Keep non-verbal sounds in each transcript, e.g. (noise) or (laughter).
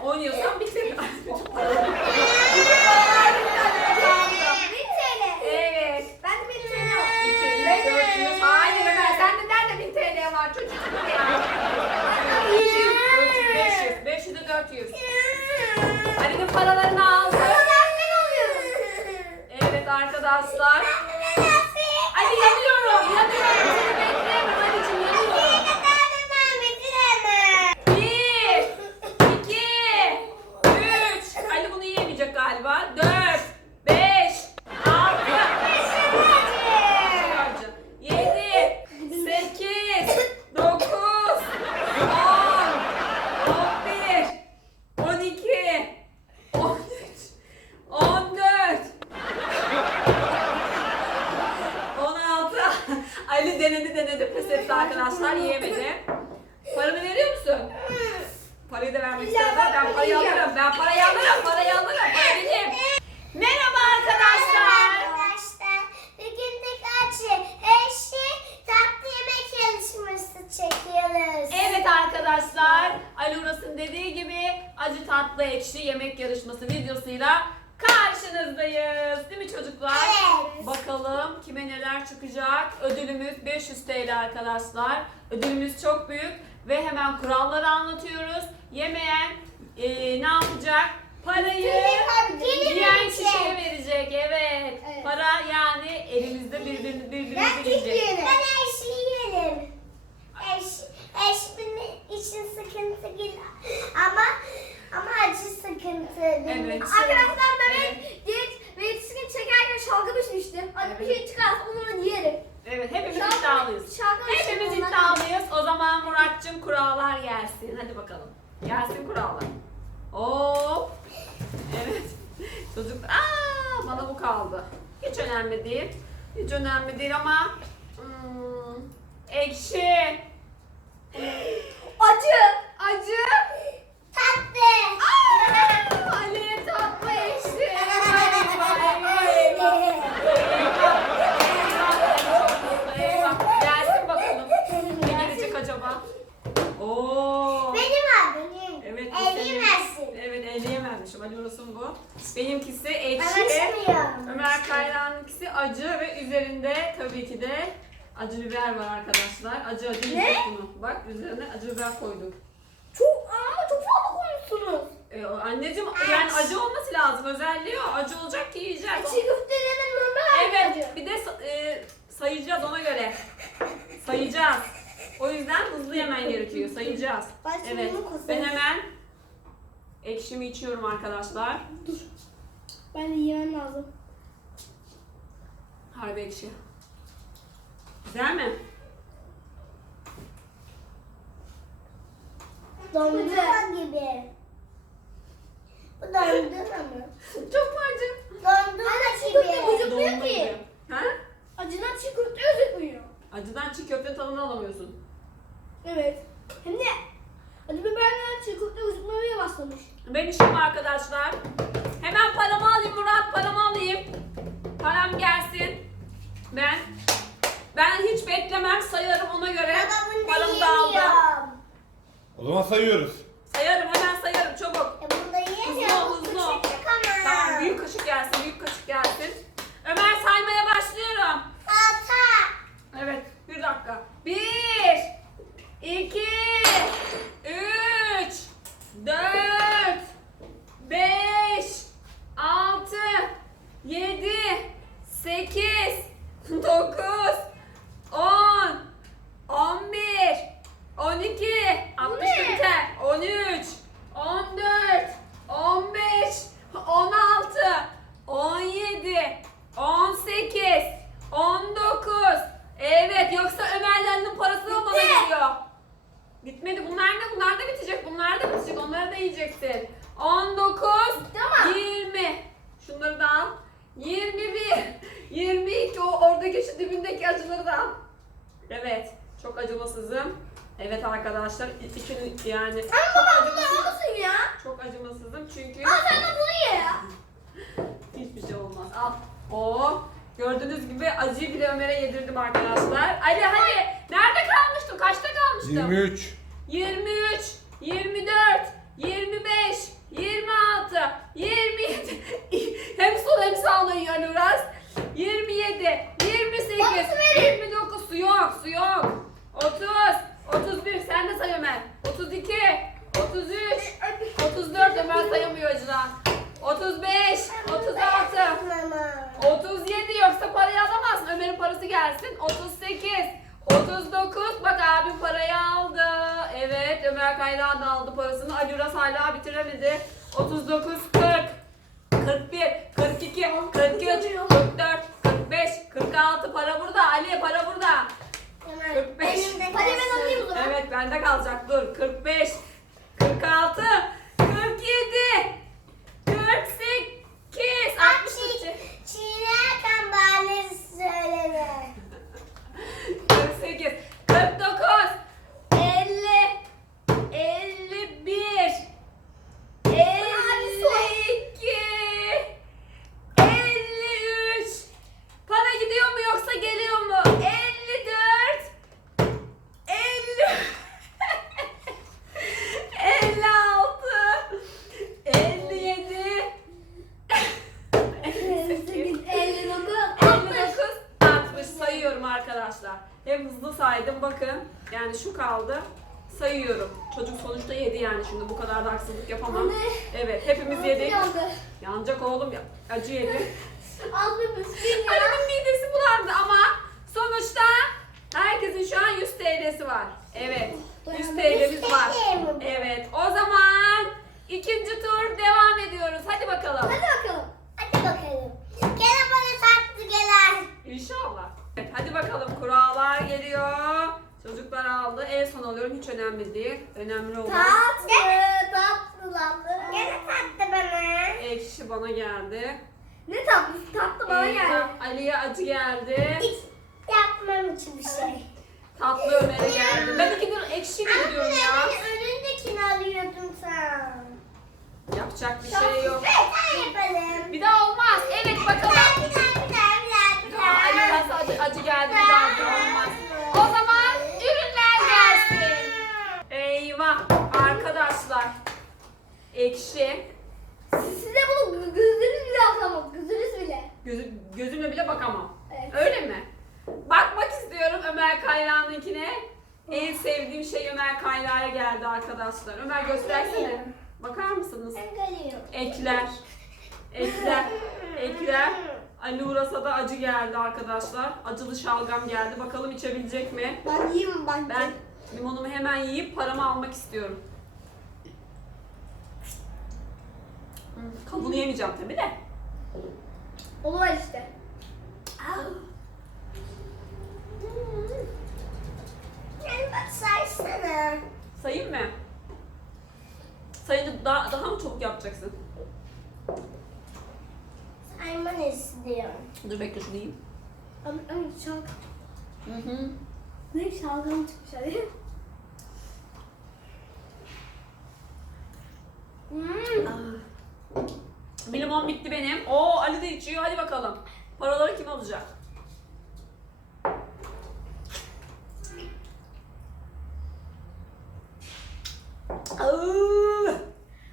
şeyim yok yani. Oynuyorsan bitir. evet. Ben de bir 200, 400. Hayır Ömer sen de nerede 1000 TL var çocuk? 200, 400, 500. 500'e 400. Ali'nin paralarını aldı. Evet arkadaşlar. Ali yanıyorum. Yanıyorum. Seni bekleyemem Ali'cim yanıyorum. Bir, iki, üç. Ali bunu yiyemeyecek galiba. Dört, beş, altı, yedi, sekiz, dokuz, on, on bir, on iki, on üç, on dört, on altı. Ali denedi denedi pes etti arkadaşlar yiyemedi. Paranı veriyor musun? Parayı da vermek istemem. Ben parayı alırım. Ben parayı alırım. Parayı alırım. Para benim. Merhaba arkadaşlar. Arkadaşlar, bugün tekrar eşi tatlı yemek yarışması çekiyoruz. Evet arkadaşlar. Ali Uras'ın dediği gibi acı tatlı ekşi yemek yarışması videosuyla karşınızdayız. Değil mi çocuklar? Evet. Bakalım kime neler çıkacak. Ödülümüz 500 TL arkadaşlar. Ödülümüz çok büyük ve hemen kuralları anlatıyoruz. Yemeyen e, ne yapacak? Parayı yiyen verecek. kişiye verecek. Evet. Evet. Para yani elimizde birbirini yiyecek. yerim. Ben eşi yerim. Eş, eşimin için sıkıntı değil. Ama ama acı sıkıntı. benim Evet. için. Arkadaşlar ben Evet. genç ve yetişkin çekerken şalgam içmiştim. Hani bir Evet. şey çıkarsa o zaman yerim. Evet hepimiz Şalgam- iddialıyız. şalgam Hepimiz içtim, ondan- iddialıyız. O zaman Murat'cığım kurallar gelsin. Hadi bakalım. Gelsin kurallar. Hop. Evet. Çocuk aa bana bu kaldı. Hiç önemli değil. Hiç önemli değil ama hmm, ekşi. Acı. Acı. Tatlı. Aa, Ali tatlı ekşi. Eyvah, eyvah, eyvah. Eyvah. Gelsin bakalım. Ne gelecek acaba? Oo. Benim var benim. Evet. Eleyemezsin. Evet eleyemezmişim. Ali Uras'ın bu. Benimkisi Ben ekşi. açmıyorum. Ömer Kayran'ınkisi acı ve üzerinde tabii ki de acı biber var arkadaşlar. Acı acı yiyecek bunu. Bak üzerine acı biber koyduk. Çok ama çok fazla koymuşsunuz. Ee, anneciğim yani acı olması lazım. Özelliği o. Acı olacak ki yiyeceğiz. Çiğ köftelerin normal Evet. acı. Bir de sa- e, sayacağız ona göre. Sayacağız. O yüzden hızlı yemen gerekiyor. Sayacağız. Ben şimdi Evet. bunu kusarım. Ben hemen ekşimi içiyorum arkadaşlar. Ben de yemem lazım. Harbi ekşi. Güzel mi? Dondurma gibi. Bu dondurma mı? (laughs) Çok mu acı? Dondurma çiğ köfte gibi. Gözükmüyor ki. Ha? Acıdan çiğ köfte gözükmüyor. Acıdan çiğ köfte tadını alamıyorsun. Evet. Hem de acı biberden çiğ köfte gözükmeye başlamış. Ben işim arkadaşlar. Hemen paramı alayım Murat, paramı alayım. Param gelsin. Ben ben hiç beklemem, sayarım ona göre. Baba bunu da Paramı da aldım. yemiyorum. O zaman sayıyoruz. Sayarım, hemen sayarım çabuk. Ya bunu da yemiyorum. Hızlı, Bu hızlı. ama. Tamam, büyük kaşık gelsin, büyük kaşık gelsin. Ömer saymaya başlıyorum. Salata. Evet, bir dakika. Bir, iki, üç, dört, beş, altı, yedi, sekiz, dokuz, on, on bir, on iki, altmış biter, on üç, on dört, on beş, on altı, on yedi, on sekiz, on dokuz. Evet yoksa Ömerlerin parası da bana geliyor. Bitmedi. Bunlar ne? Bunlar da bitecek. Bunlar da bitecek. Onları da yiyeceksin. 19, Tamam. 20. Şunları da al. 21, 22. O oradaki şu dibindeki acıları da al. Evet. Çok acımasızım. Evet arkadaşlar. İkinin yani çok Baba bunu acımasızım. alsın ya. Çok acımasızım çünkü Al sen de bunu ye ya. hiçbir şey olmaz. Al. O Gördüğünüz gibi acıyı bile Ömer'e yedirdim arkadaşlar. Ali hadi. Nerede kalmıştım? Kaçta kalmıştım? 23. 23, 24, 25, 26, 27. hem sol hem sağla yiyor Nuraz. 27, 28, Bana su verin. 29 su yok, su yok. 30, 31 sen de say Ömer. 32, 33, 34 Ömer sayamıyor acıdan. 35, 36, Mama. 37 yoksa parayı parası gelsin. 38, 39. Bak abim parayı aldı. Evet Ömer Kayran da aldı parasını. Ali Uras hala bitiremedi. 39, 40, 41, 42, 43, 44, 45, 46. Para burada Ali para burada. 45. Elimde Hadi ben alayım o zaman. Evet bende kalacak dur. 45, 46, 47, 48, 63. Çiğnerken bari söyleme. 48, 49, 50, 51, 52, 53. Para gidiyor mu yoksa geliyor mu? 54, 50, 56, 57, 58, 59, 59, 60 sayıyorum arkadaşlar. Hem hızlı saydım bakın. Yani şu kaldı. Sayıyorum. Çocuk sonuçta yedi yani şimdi bu kadar da haksızlık yapamam. Anne. Evet hepimiz yedik. Yandı. Yanacak oğlum ya. Acı yedi. Aldım üstün ya. Ali'nin midesi bulandı ama sonuçta herkesin şu an 100 TL'si var. Evet. 100 TL'miz var. Evet. O zaman ikinci tur devam ediyoruz. Hadi bakalım. Hadi bakalım. Hadi bakalım. Gene bana tatlı gelen. İnşallah. Evet, hadi bakalım kurallar geliyor. Çocuklar aldı. En son alıyorum. Hiç önemli değil. Önemli olan Tatlı, tatlı, tatlı. Gene tatlı bana. ekşi bana geldi. Ne tatlı, tatlı bana Ee, geldi. Ali'ye acı geldi. Hiç yapmam için bir şey. Tatlı Ömer'e geldi. Ben iki gün ekşiyle gidiyorum ya. ben önündekini alıyordum sen. Yapacak bir şey yok. Evet sen yapalım. Bir daha olmaz. Evet Bir bakalım. daha bir daha bir daha bir daha bir Tamam, Ali daha. nasıl acı, acı geldi bir daha bir olmaz. O zaman Ekşi. Size bunu gö- gözünüz bile atamam. Gözünüz bile. Gözü, gözümle bile bakamam. Evet. Öyle mi? Bakmak istiyorum Ömer Kayra'nınkine. En sevdiğim şey Ömer Kayra'ya geldi arkadaşlar. Ömer göstersene. Bakar mısınız? Ekler. Ekler. Ekler. Ali Uras'a da acı geldi arkadaşlar. Acılı şalgam geldi. Bakalım içebilecek mi? Ben yiyeyim ben. Ben limonumu hemen yiyip paramı almak istiyorum. Hmm, Kabuğunu yemeyeceğim tabii de. Olur işte. Yani bak saysana. Sayayım mı? Sayınca daha, daha mı çok yapacaksın? Sayman istiyorum. Dur bekle şunu yiyeyim. Ama ama şalgam. Hı hı. Ne şalgam çıkmış hadi. Hmm. Bir limon bitti benim. Oo Ali de içiyor. Hadi bakalım. Paraları kim alacak? Aa,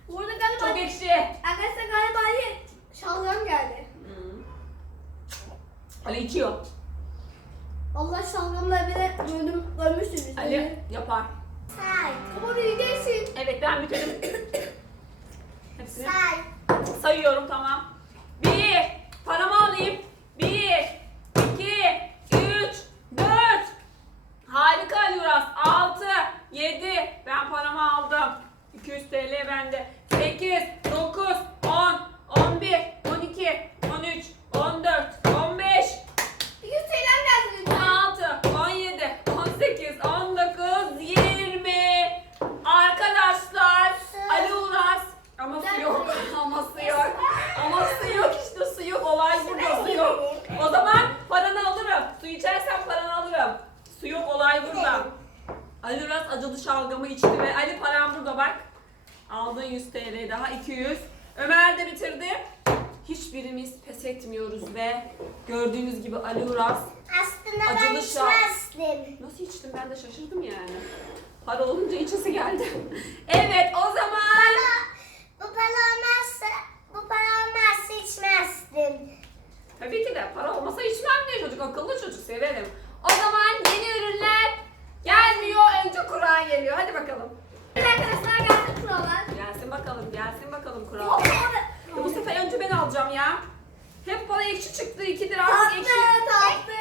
Burada galiba Çok ekşi. arkadaşlar galiba Ali şalgam geldi. Hmm. Ali içiyor. Allah şalgamla bile gördüm, görmüşsünüz. Ali yapar. Say. Beni değilsin. Evet ben bitirdim. Hepsini Say. Sayıyorum tamam. Bir. Paramı alayım. Bir. iki, Üç. Dört. Harika Ali Uras. Altı. Yedi. Ben paramı aldım. 200 TL bende. Sekiz. Dokuz. On. On bir. On iki. On üç. On dört. On beş. 100 TL'm geldi lütfen. 16, 17, 18, 19, 20. Arkadaşlar Ali Uras ama su yok. Ama su yok. Ama su yok işte su yok. Olay burada su yok. O zaman paranı alırım. Su içersen paranı alırım. Su yok olay burada. Acılı şalgamı içti ve Ali param burada bak. Aldın 100 TL daha 200. Ömer de bitirdi. hiçbirimiz pes etmiyoruz ve gördüğünüz gibi Ali Uras Aslında ben Acılı içmezdim. nasıl içtim ben de şaşırdım yani. Para olunca içesi geldi. (laughs) evet o zaman Bu para olmazsa, bu para olmazsa içmezdim. tabii ki de para olmasa içmem diye çocuk akıllı çocuk severim. O zaman yeni ürünler gelmiyor önce kura geliyor. Hadi bakalım. Arkadaşlar geldi kurallar. Gelsin bakalım gelsin bakalım Hop, kura. hop. Ya bu sefer önce ben alacağım ya. Hep bana ekşi çıktı. iki lira Tatlı, artık ekşi. tatlı.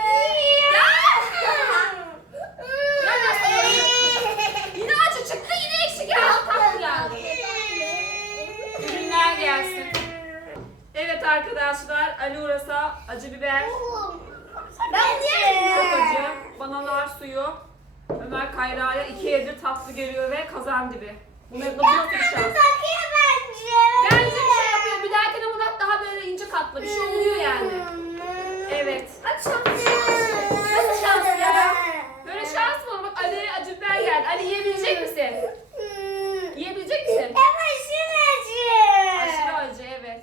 Yine acı çıktı yine ekşi geldi. Tatlı geldi. Ürünler gelsin. Evet arkadaşlar Ali Uras'a acı biber, Ben çok yerim. acı, bananar suyu, Ömer Kayra'ya iki yedir tatlı geliyor ve kazan dibi. Bunları da nasıl bir şans? Bakıyor bence. Bence bir şey yapıyor. Bir dahakine Murat daha böyle ince katlı bir şey oluyor yani. Evet. Hadi şans. Nasıl şans ya? Böyle şans mı olur? Bak Ali'ye acı biber geldi. Ali yiyebilecek misin? Yiyebilecek misin? Aşırı acı evet.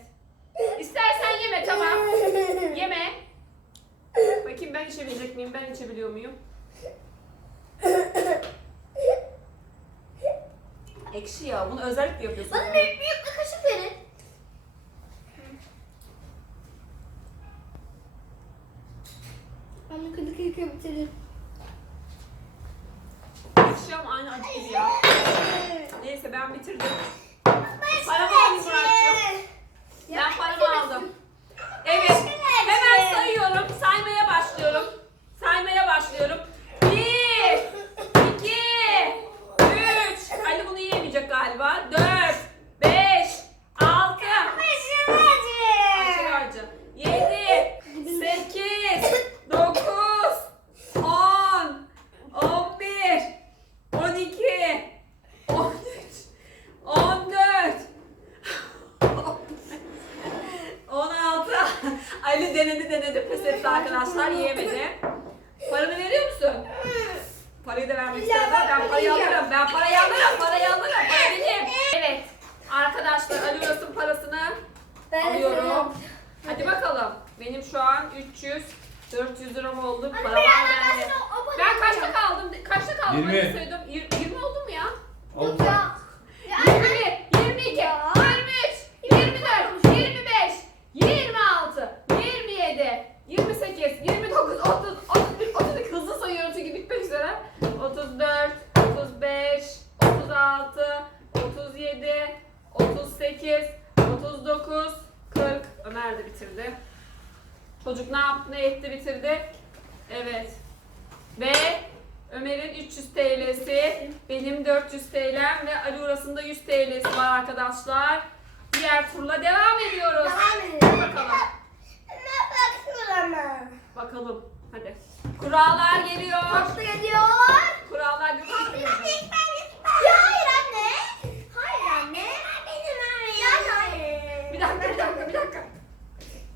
İstersen yeme tamam. Yeme. Bakayım ben içebilecek miyim? Ben içebiliyor muyum? Ekşi ya. Bunu özellikle yapıyorsun. Bana büyük büyük bir kaşık verin. Ben kıdı kıdı bitiririm. Ekşi ama aynı acı gibi ya. Neyse ben bitirdim. Paramı alayım Murat'cığım. Ben paramı aldım. Evet. Hemen sayıyorum. Saymaya başlıyorum. Saymaya başlıyorum. Bir, iki, üç. Ali bunu yiyemeyecek galiba. Dört, beş, altı. Aşırı acı. Yedi, sekiz, dokuz, on, on bir, on iki, on üç, on dört, on altı. Ali denedi etti arkadaşlar yiyemedi. Paranı veriyor musun? Parayı da vermek istiyorum. Ben parayı alırım. Ben parayı alırım. Parayı alırım. Para benim. Evet. Arkadaşlar Ali Uras'ın parasını alıyorum. Hadi bakalım. Benim şu an 300 400 liram oldu. Hadi Para bir var yana bende. ben Ben kaçta kaldım? Kaçta kaldım? 20. Hadi söyledim. Yir- 20 oldu mu ya? Yok ya. Ya, 21, 22, 29, 30, 31, 32 hızlı sayıyorum çünkü bitmek üzere. 34, 35, 36, 37, 38, 39, 40. Ömer de bitirdi. Çocuk ne yaptı ne etti bitirdi. Evet. Ve Ömer'in 300 TL'si, benim 400 TL'm ve Ali Uras'ın da 100 TL'si var arkadaşlar. Diğer turla devam ediyoruz. Hadi bakalım. Bakalım. Hadi. Kurallar geliyor. Tatlı geliyor. Kurallar geliyor. Ya hayır anne. Hayır anne. Ya hayır. Bir dakika, bir dakika, bir dakika.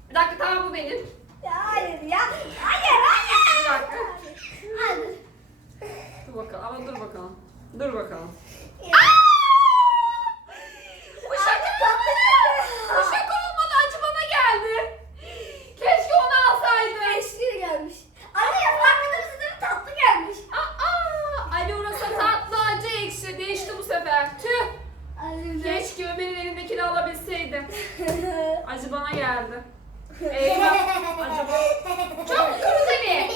Bir dakika, tamam bu benim. Ya hayır ya. Hayır hayır. Bir dakika. Hayır. Dur bakalım, ama dur bakalım. Dur bakalım. Bu şaka Bu şaka olmadı, acı bana geldi. Keşke onu alsaydı. Eşkili gelmiş. Anne farkında mısın değil mi? Tatlı gelmiş. Aa, Ali Uras'a tatlı acı ekşi değişti bu sefer. Tüh. Anne. Ömer'in elindekini alabilseydim. (laughs) Acı bana geldi. (laughs) Eyvah. Acaba. Çok komik.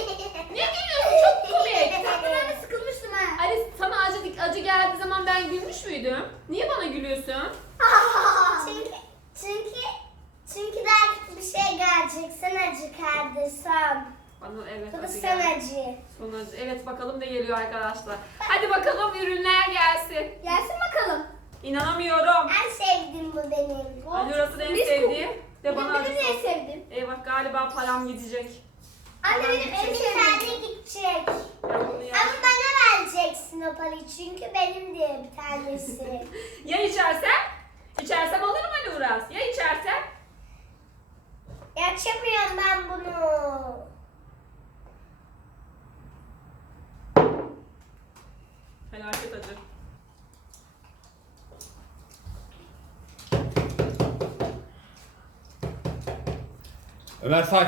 Niye gülüyorsun? Çok komik. (laughs) Tatlılarına sıkılmıştım ha. Ali sana acı acı geldiği zaman ben gülmüş müydüm? Niye bana gülüyorsun? çünkü, çünkü, çünkü belki bir şey gelecek. Sen acı kardeşim. Bana evet Bu da acı sen geldi. acı. Son acı. Evet bakalım ne geliyor arkadaşlar. Hadi bakalım ürünler gelsin. Gelsin bakalım. İnanamıyorum. En sevdiğim bu benim. Ali Uras'ın en Mis sevdiği ve bana Benim acı de en sevdim. Eyvah galiba param gidecek. Anne benim en tane gidecek. Ben bunu ya- Ama bana vereceksin o parayı çünkü benim diye bir tanesi. (laughs) Ya içersem? İçersem alırım Ali Uras. Ya içersem? Yaşamıyorum ben bunu. Felaket acı. Ömer say.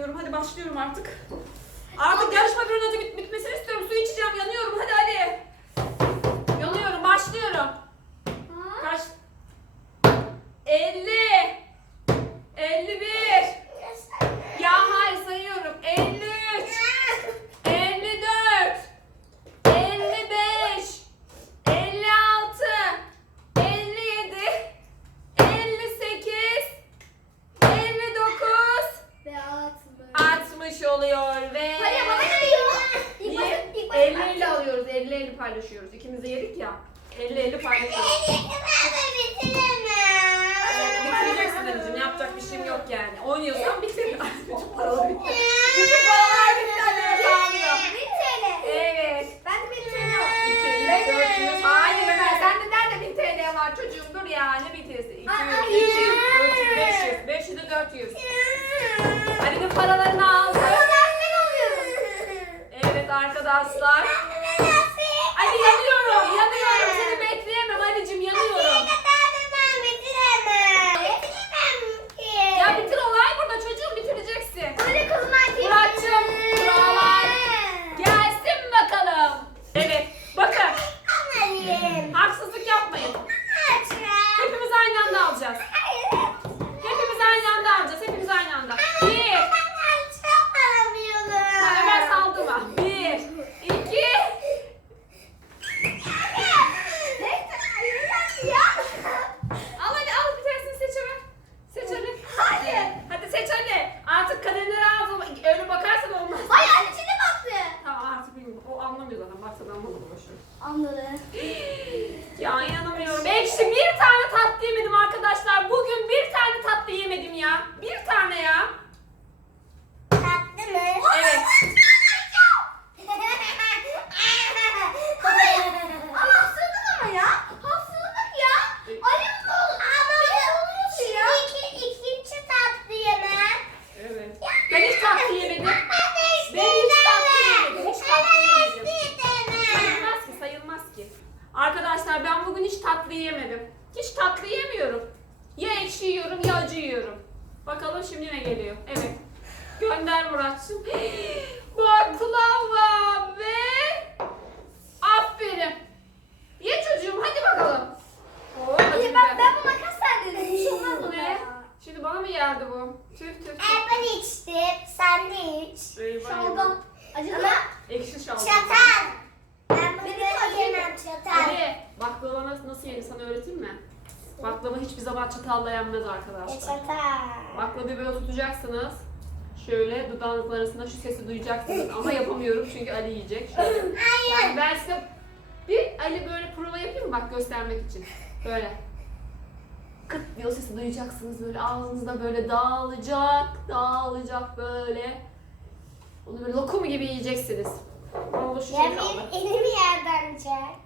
dayanamıyorum. Hadi başlıyorum artık. Artık yarışma bir an önce bit bitmesini istiyorum. Su içeceğim. Yanıyorum. Hadi Ali. Yanıyorum. Başlıyorum. yani bitirsin. 200, 300, 400, 500, 500'ü 400. Ali'nin paralarını aldı. Ben alıyorum. Evet arkadaşlar. Baklavayı böyle tutacaksınız. Şöyle dudağınızın arasında şu sesi duyacaksınız (laughs) ama yapamıyorum çünkü Ali yiyecek. Şöyle. Yani ben size bir Ali böyle prova yapayım mı bak göstermek için. Böyle. Kıt diye o sesi duyacaksınız böyle ağzınızda böyle dağılacak, dağılacak böyle. Onu böyle lokum gibi yiyeceksiniz. Onu da şu Ya şekilde alın. benim elimi yerden çek.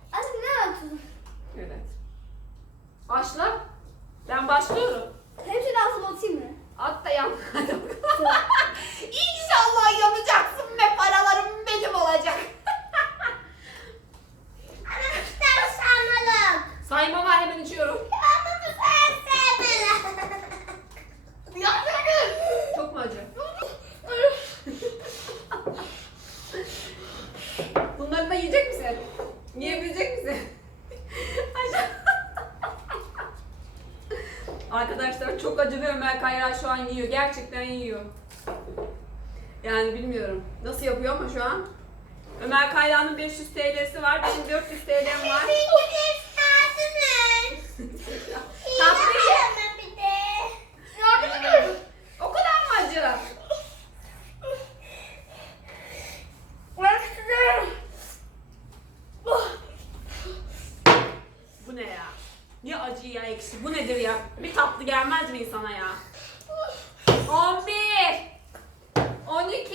Ne yaptın? Evet. Başla. Ben başlıyorum. Hepsini ağzıma atayım mı? At da yan. Hadi bakalım. İnşallah yanacaksın ve paralarım benim olacak. Ama sen sarmalım. Sayma var hemen içiyorum. Ama bu sen sevmeli. Çok mu acı? Bunları da yiyecek misin? Yiyebilecek misin? Ay- Arkadaşlar çok acı ve Ömer Kayra şu an yiyor. Gerçekten yiyor. Yani bilmiyorum. Nasıl yapıyor ama şu an. Ömer Kayra'nın 500 TL'si var. Benim 400 TL'm var. Çünkü biz tatlınız. Tatlı ye. Ama bir de. Yardım edin. O kadar mı acı? Bu ne ya? Ne acı ya ekşi? Bu nedir ya? Bir tatlı gelmez mi insana ya? 11 12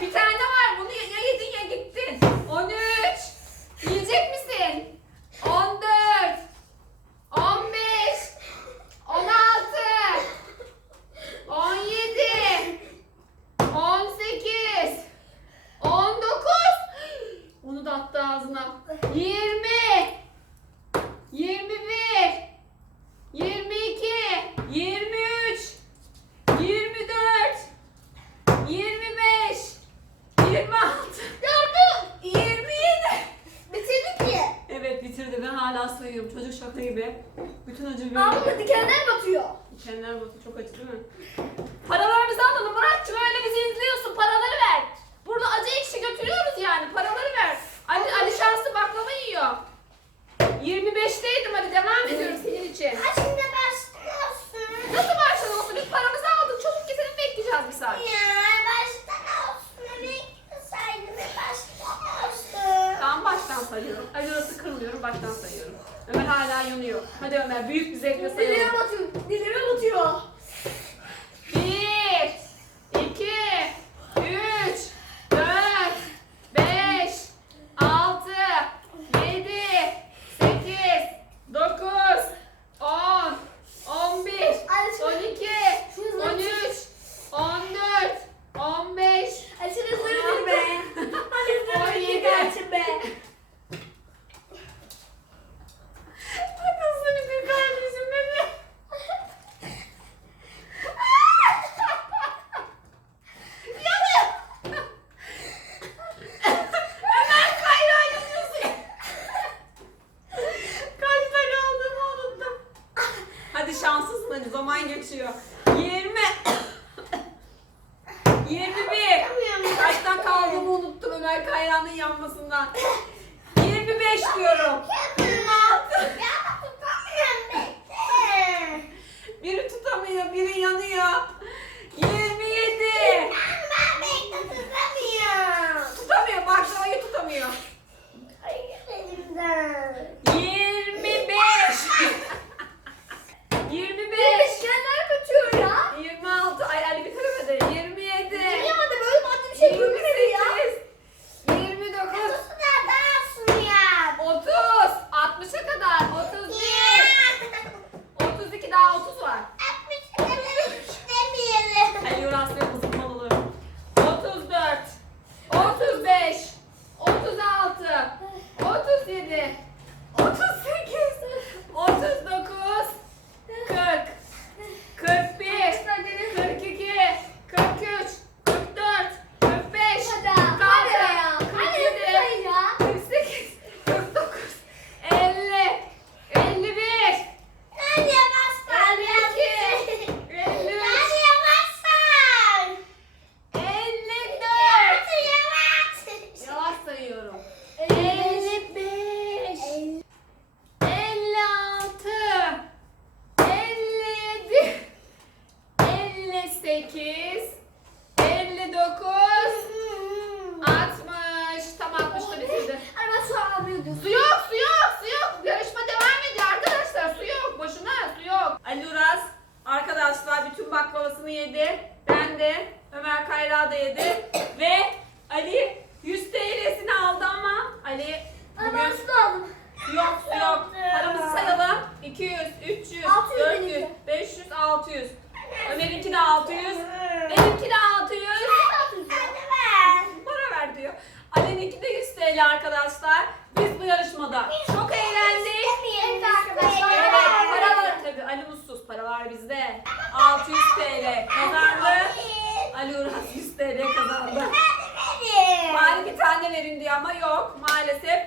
Bir tane var. Bunu ya ya yedin ya gittin. 13 Yiyecek misin? 14 15 16 17 18 19 Onu da attı ağzına. 20 21 22 23 24 25 26 27 Bitirdik ki. Evet bitirdi ben hala sayıyorum çocuk şaka gibi. Bütün acı bir Ağzıma dikenler İçenler batı çok acı değil mi? Paralarımızı alalım Muratçım öyle bizi izliyorsun paraları ver. Burada acı ekşi götürüyoruz yani paraları ver. Ali, Ali şanslı baklava yiyor. 25'teydim hadi devam ediyoruz senin için. Ha şimdi başlıyorsun. Nasıl başladı olsun biz paramızı aldık ki seni bekleyeceğiz bir saat. Ya baştan olsun. Bekleseydin baştan olsun. Tamam baştan sayıyorum. Acısı kırmıyorum baştan sayıyorum. Ömer hala yanıyor. Hadi Ömer büyük bir zevkle sayalım.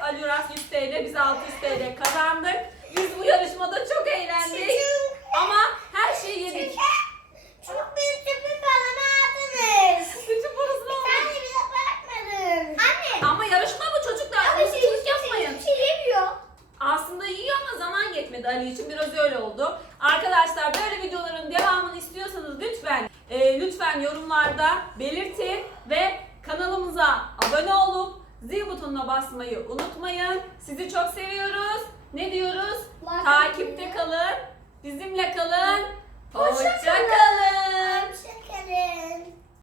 Ali Uras 100 TL, biz 600 TL kazandık.